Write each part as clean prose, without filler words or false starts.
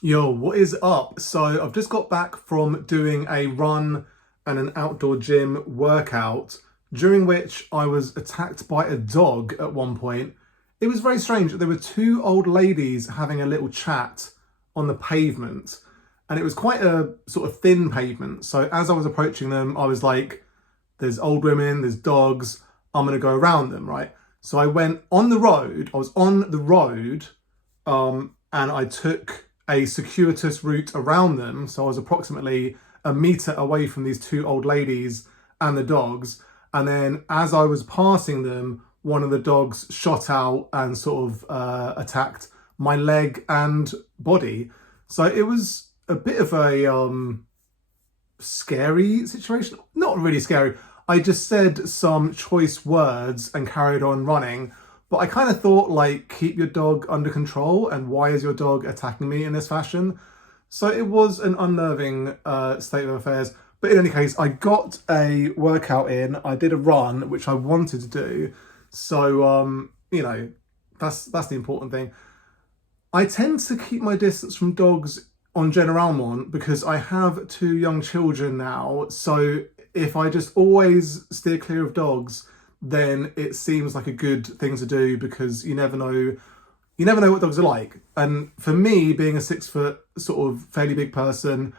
Yo, what is up? So I've just got back from doing a run and an outdoor gym workout, during which I was attacked by a dog at one point. It was very strange. There were two old ladies having a little chat on the pavement, and it was quite a sort of thin pavement. So as I was approaching them, I was like, there's old women, there's dogs, I'm gonna go around them, right? So I went on the road, I was on the road, and I took a circuitous route around them. So I was approximately a meter away from these two old ladies and the dogs. And then as I was passing them, one of the dogs shot out and sort of attacked my leg and body. So it was a bit of a scary situation. Not really scary. I just said some choice words and carried on running. But I kind of thought, like, keep your dog under control, and why is your dog attacking me in this fashion? So it was an unnerving state of affairs. But in any case, I got a workout in. I did a run, which I wanted to do. So that's the important thing. I tend to keep my distance from dogs on General Mont because I have two young children now. So if I just always steer clear of dogs, then it seems like a good thing to do because you never know what dogs are like. And for me, being a 6 foot sort of fairly big person,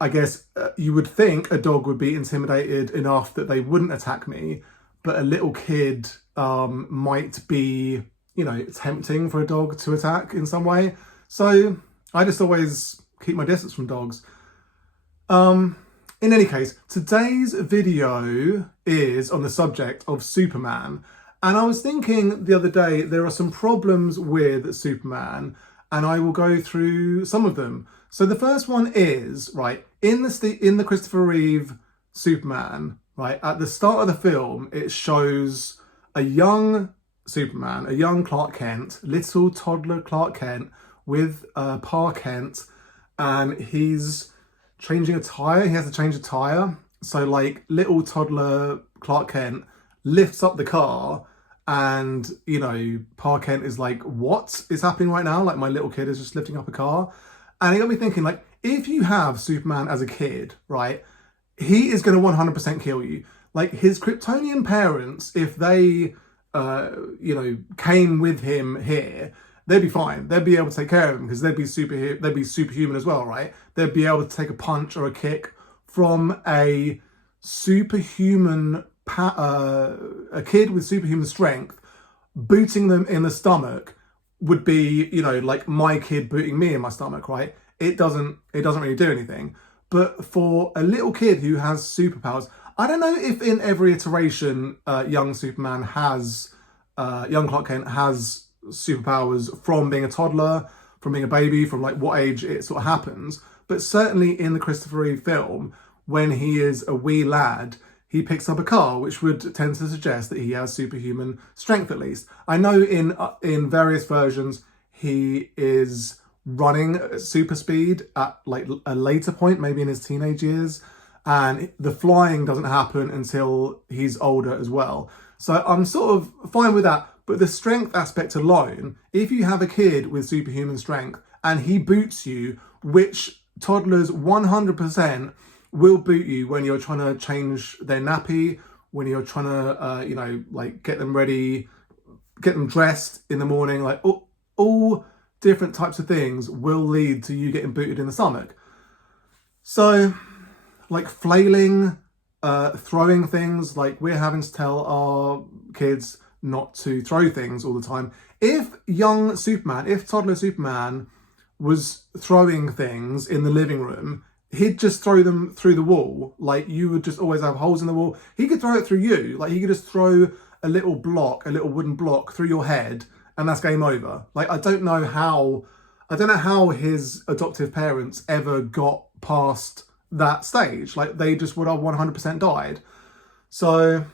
I guess you would think a dog would be intimidated enough that they wouldn't attack me, but a little kid might be, tempting for a dog to attack in some way. So I just always keep my distance from dogs. Um, in any case, today's video is on the subject of Superman. And I was thinking the other day, there are some problems with Superman, and I will go through some of them. So the first one is, right, in the Christopher Reeve Superman, right, at the start of the film, it shows a young Superman, a young Clark Kent, little toddler Clark Kent with Pa Kent, and he's changing a tire. He has to change a tire. So like little toddler Clark Kent lifts up the car, and Pa Kent is like, what is happening right now? Like, my little kid is just lifting up a car. And it got me thinking, like, if you have Superman as a kid, right, he is going to 100% kill you. Like, his Kryptonian parents, if they came with him here, they'd be fine. They'd be able to take care of him because they'd be superhuman as well, right? They'd be able to take a punch or a kick from a superhuman a kid with superhuman strength. Booting them in the stomach would be, like my kid booting me in my stomach, right? It doesn't really do anything. But for a little kid who has superpowers, I don't know if in every iteration young Clark Kent has superpowers from being a toddler, from being a baby, from like what age it sort of happens. But certainly in the Christopher Reeve film, when he is a wee lad, he picks up a car, which would tend to suggest that he has superhuman strength at least. I know in various versions he is running at super speed at like a later point, maybe in his teenage years, and the flying doesn't happen until he's older as well. So I'm sort of fine with that. But the strength aspect alone, if you have a kid with superhuman strength and he boots you, which toddlers 100% will boot you when you're trying to change their nappy, when you're trying to, like get them ready, get them dressed in the morning, like all different types of things will lead to you getting booted in the stomach. So, like flailing, throwing things, like we're having to tell our kids not to throw things all the time. If toddler Superman was throwing things in the living room, he'd just throw them through the wall. Like, you would just always have holes in the wall. He could throw it through you. Like, he could just throw a little wooden block through your head, and that's game over. Like, I don't know how his adoptive parents ever got past that stage. Like, they just would have 100% died. So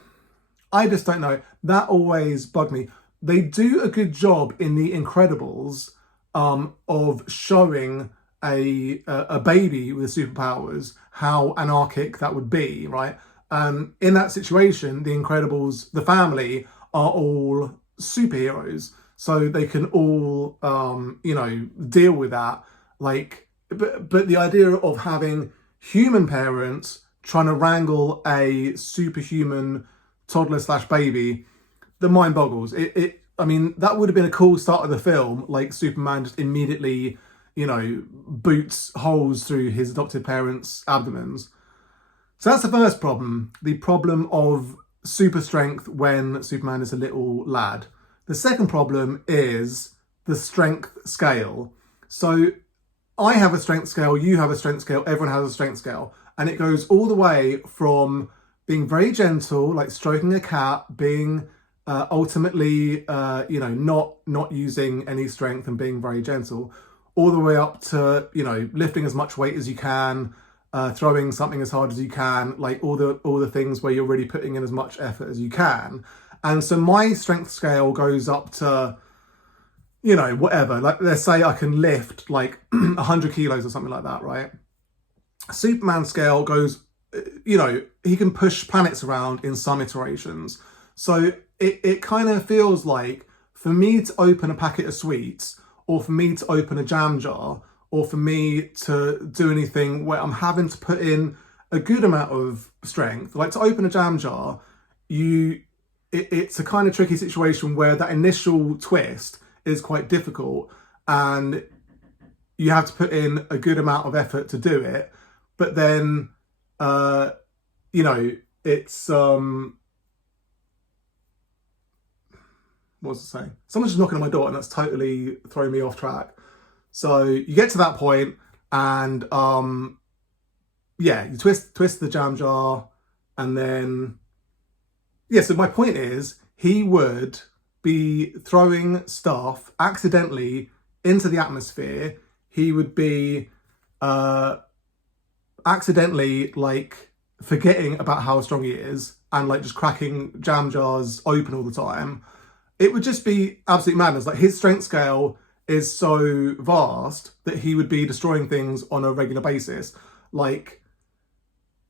I just don't know. That always bugged me. They do a good job in The Incredibles of showing a baby with superpowers, how anarchic that would be, right? In that situation, The Incredibles, the family, are all superheroes, so they can all, deal with that But the idea of having human parents trying to wrangle a superhuman toddler slash baby, the mind boggles. I mean, that would have been a cool start of the film, like Superman just immediately, boots holes through his adoptive parents' abdomens. So that's the first problem, the problem of super strength when Superman is a little lad. The second problem is the strength scale. So I have a strength scale, you have a strength scale, everyone has a strength scale. And it goes all the way from being very gentle, like stroking a cat, being ultimately, not using any strength and being very gentle, all the way up to, lifting as much weight as you can, throwing something as hard as you can, like all the things where you're really putting in as much effort as you can. And so my strength scale goes up to, whatever. Like, let's say I can lift like 100 kilos or something like that, right? Superman scale goes, he can push planets around in some iterations. So it kind of feels like for me to open a packet of sweets, or for me to open a jam jar, or for me to do anything where I'm having to put in a good amount of strength, like to open a jam jar, it's a kind of tricky situation where that initial twist is quite difficult and you have to put in a good amount of effort to do it. But then, it's, what was I saying? Someone's just knocking on my door and that's totally throwing me off track. So you get to that point and, you twist the jam jar and then, so my point is he would be throwing stuff accidentally into the atmosphere. He would be accidentally like forgetting about how strong he is and like just cracking jam jars open all the time. It would just be absolute madness. Like his strength scale is so vast that he would be destroying things on a regular basis, like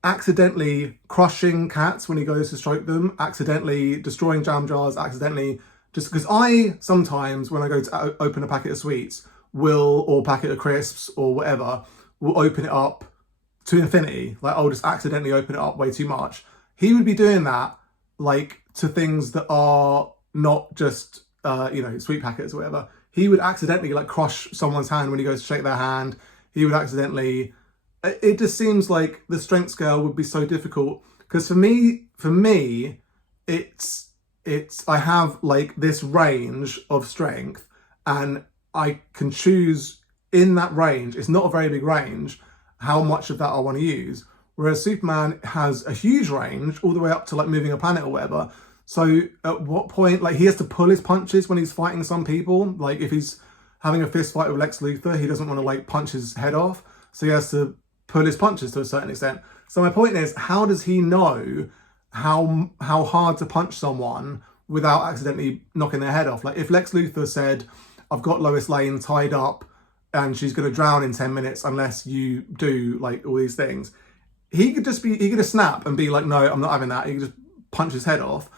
accidentally crushing cats when he goes to stroke them, accidentally destroying jam jars, accidentally, just because I sometimes when I go to open a packet of sweets or packet of crisps or whatever, will open it up to infinity. Like I'll just accidentally open it up way too much. He would be doing that like to things that are not just sweet packets or whatever. He would accidentally like crush someone's hand when he goes to shake their hand. He would accidentally, it just seems like the strength scale would be so difficult because for me it's I have like this range of strength and I can choose in that range. It's not a very big range how much of that I want to use, whereas Superman has a huge range all the way up to like moving a planet or whatever. So at what point, like he has to pull his punches when he's fighting some people. Like if he's having a fist fight with Lex Luthor, he doesn't want to like punch his head off. So he has to pull his punches to a certain extent. So my point is, how does he know how hard to punch someone without accidentally knocking their head off? Like if Lex Luthor said, I've got Lois Lane tied up and she's going to drown in 10 minutes unless you do like all these things, he could just snap and be like, no, I'm not having that. He could just punch his head off.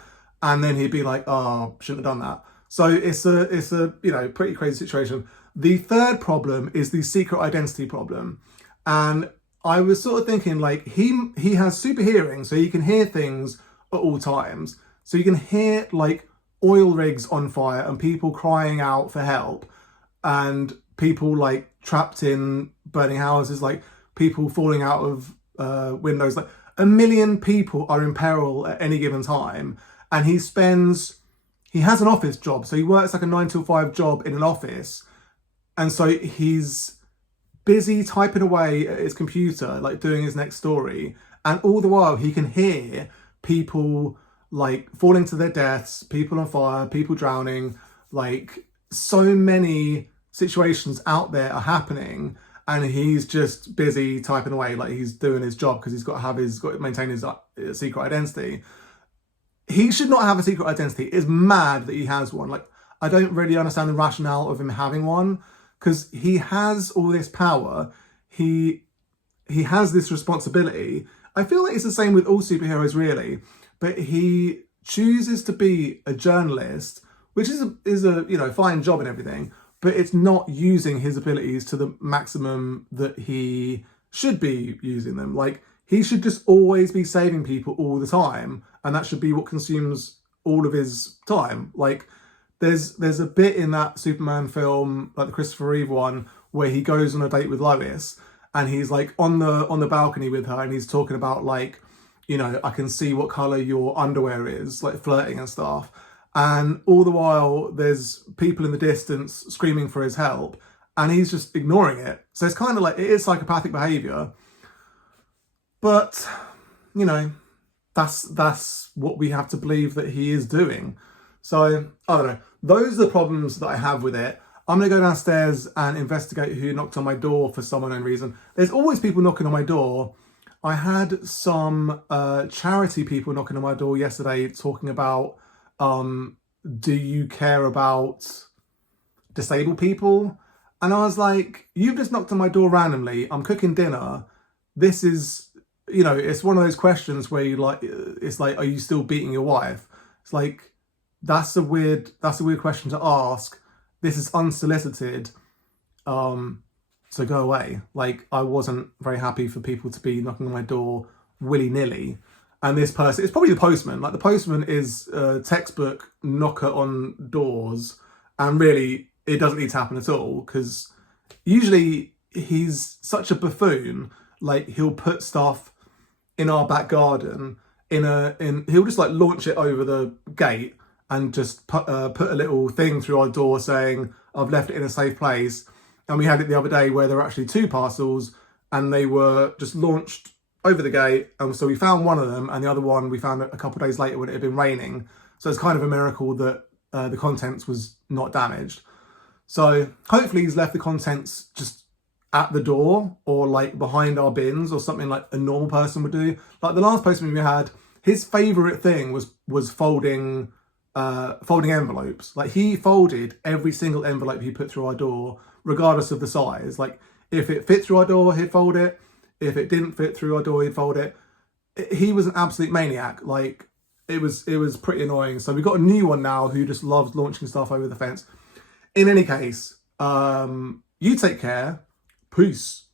And then he'd be like, oh, shouldn't have done that. So it's a pretty crazy situation. The third problem is the secret identity problem. And I was sort of thinking like he has super hearing, so he can hear things at all times. So you can hear like oil rigs on fire and people crying out for help and people like trapped in burning houses, like people falling out of windows. Like 1 million people are in peril at any given time. And he has an office job. So he works like a 9 to 5 job in an office. And so he's busy typing away at his computer, like doing his next story. And all the while he can hear people like falling to their deaths, people on fire, people drowning, like so many situations out there are happening. And he's just busy typing away, like he's doing his job because he's got to maintain his secret identity. He should not have a secret identity. It's mad that he has one. Like, I don't really understand the rationale of him having one because he has all this power. He has this responsibility. I feel like it's the same with all superheroes, really. But he chooses to be a journalist, which is a fine job and everything. but it's not using his abilities to the maximum that he should be using them. Like, he should just always be saving people all the time, and that should be what consumes all of his time. Like, there's a bit in that Superman film, like the Christopher Reeve one, where he goes on a date with Lois, and he's like on the balcony with her, and he's talking about like, you know, I can see what color your underwear is, like flirting and stuff. And all the while, there's people in the distance screaming for his help, and he's just ignoring it. So it's kind of like, it is psychopathic behavior. But, you know, that's what we have to believe that he is doing. So, I don't know. Those are the problems that I have with it. I'm going to go downstairs and investigate who knocked on my door for some unknown reason. There's always people knocking on my door. I had some charity people knocking on my door yesterday talking about, do you care about disabled people? And I was like, you've just knocked on my door randomly. I'm cooking dinner. This is, you know, it's one of those questions where you like, it's like, are you still beating your wife? It's like, that's a weird question to ask. This is unsolicited. So go away. Like, I wasn't very happy for people to be knocking on my door willy-nilly. And this person, it's probably the postman. Like, the postman is a textbook knocker on doors. And really, it doesn't need to happen at all. Because usually he's such a buffoon. Like, he'll put stuff in our back garden. He'll just like launch it over the gate and just put a little thing through our door saying, I've left it in a safe place. And we had it the other day where there were actually 2 parcels and they were just launched over the gate. And so we found one of them, and the other one we found a couple of days later when it had been raining. So it's kind of a miracle that the contents was not damaged. So hopefully he's left the contents just at the door or like behind our bins or something like a normal person would do. Like the last postman we had, his favourite thing was folding envelopes. Like, he folded every single envelope he put through our door, regardless of the size. Like, if it fit through our door, he'd fold it. If it didn't fit through our door, he'd fold it. He was an absolute maniac. Like, it was pretty annoying. So we've got a new one now who just loves launching stuff over the fence. In any case, you take care. Peace.